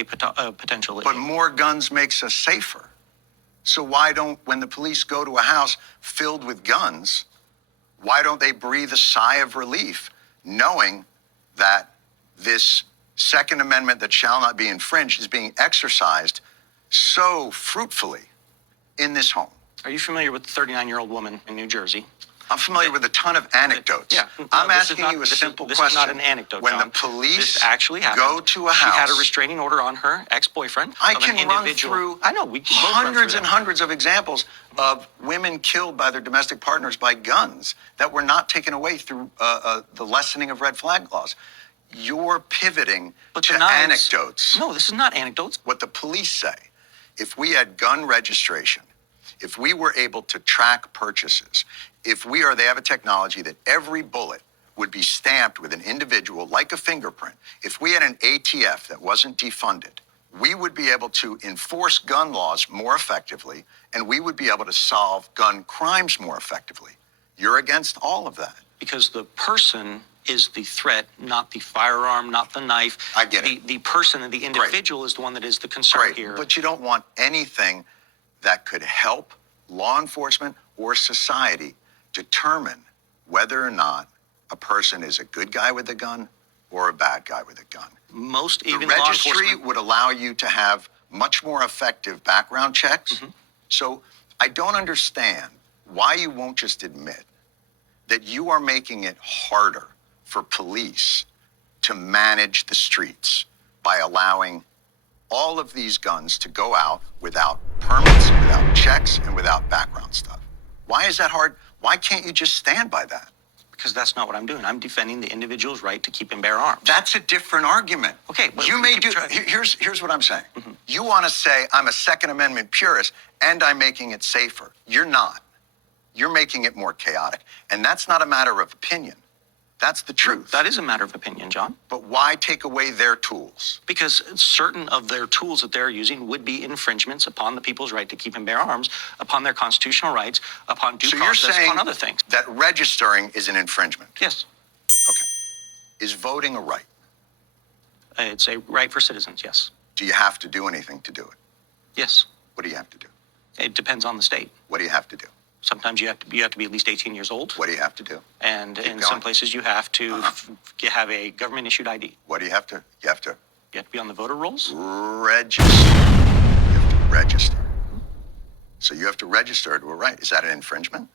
a potential. But more guns makes us safer. So why don't, when the police go to a house filled with guns, why don't they breathe a sigh of relief knowing that this Second Amendment that shall not be infringed is being exercised so fruitfully in this home? Are you familiar with the 39-year-old woman in New Jersey? I'm familiar with a ton of anecdotes. Yeah, I'm asking you a simple question. This is not an anecdote, When John. the police this actually happened. go to a house, she had a restraining order on her ex-boyfriend. I can run through I know, we can both hundreds run and through hundreds of examples of women killed by their domestic partners by guns that were not taken away through the lessening of red flag laws. You're pivoting to anecdotes. No, this is not anecdotes. What the police say, if we had gun registration, if we were able to track purchases, they have a technology that every bullet would be stamped with an individual like a fingerprint. If we had an ATF that wasn't defunded, we would be able to enforce gun laws more effectively, and we would be able to solve gun crimes more effectively. You're against all of that. Because the person is the threat, not the firearm, not the knife. I get it. The person and the individual is the one that is the concern here. But you don't want anything that could help law enforcement or society determine whether or not a person is a good guy with a gun or a bad guy with a gun. Even the registry would allow you to have much more effective background checks. Mm-hmm. So I don't understand why you won't just admit that you are making it harder for police to manage the streets by allowing all of these guns to go out without permits, without checks, and without background stuff. Why is that hard? Why can't you just stand by that? Because that's not what I'm doing. I'm defending the individual's right to keep and bear arms. That's a different argument. Okay, but you may do. Here's what I'm saying. Mm-hmm. You want to say I'm a Second Amendment purist and I'm making it safer. You're not. You're making it more chaotic, and that's not a matter of opinion. That's the truth. That is a matter of opinion, John. But why take away their tools? Because certain of their tools that they're using would be infringements upon the people's right to keep and bear arms, upon their constitutional rights, upon due process, upon other things. That registering is an infringement? Yes. Okay. Is voting a right? It's a right for citizens, yes. Do you have to do anything to do it? Yes. What do you have to do? It depends on the state. What do you have to do? Sometimes you have to be at least 18 years old. What do you have to do? And in some places you have to have a government-issued ID. What do you have to? You have to be on the voter rolls. Register. You have to register. So you have to register to a right. Is that an infringement?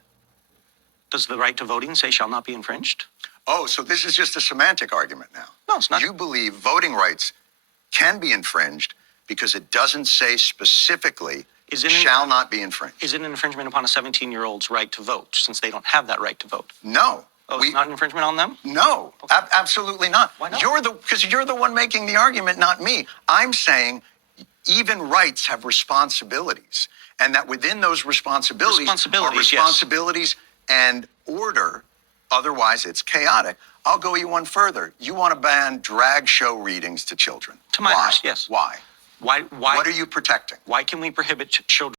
Does the right to voting say shall not be infringed? Oh, so this is just a semantic argument now. No, it's not. You believe voting rights can be infringed because it doesn't say specifically shall not be infringed. Is it an infringement upon a 17-year-old's right to vote, since they don't have that right to vote? No. Oh, it's not an infringement on them? No, okay. Absolutely not. Why not? Because you're the one making the argument, not me. I'm saying even rights have responsibilities, and that within those responsibilities are responsibilities and order. Otherwise, it's chaotic. I'll go you one further. You want to ban drag show readings to children. To minors, yes. Why? Why? What are you protecting? Why can we prohibit children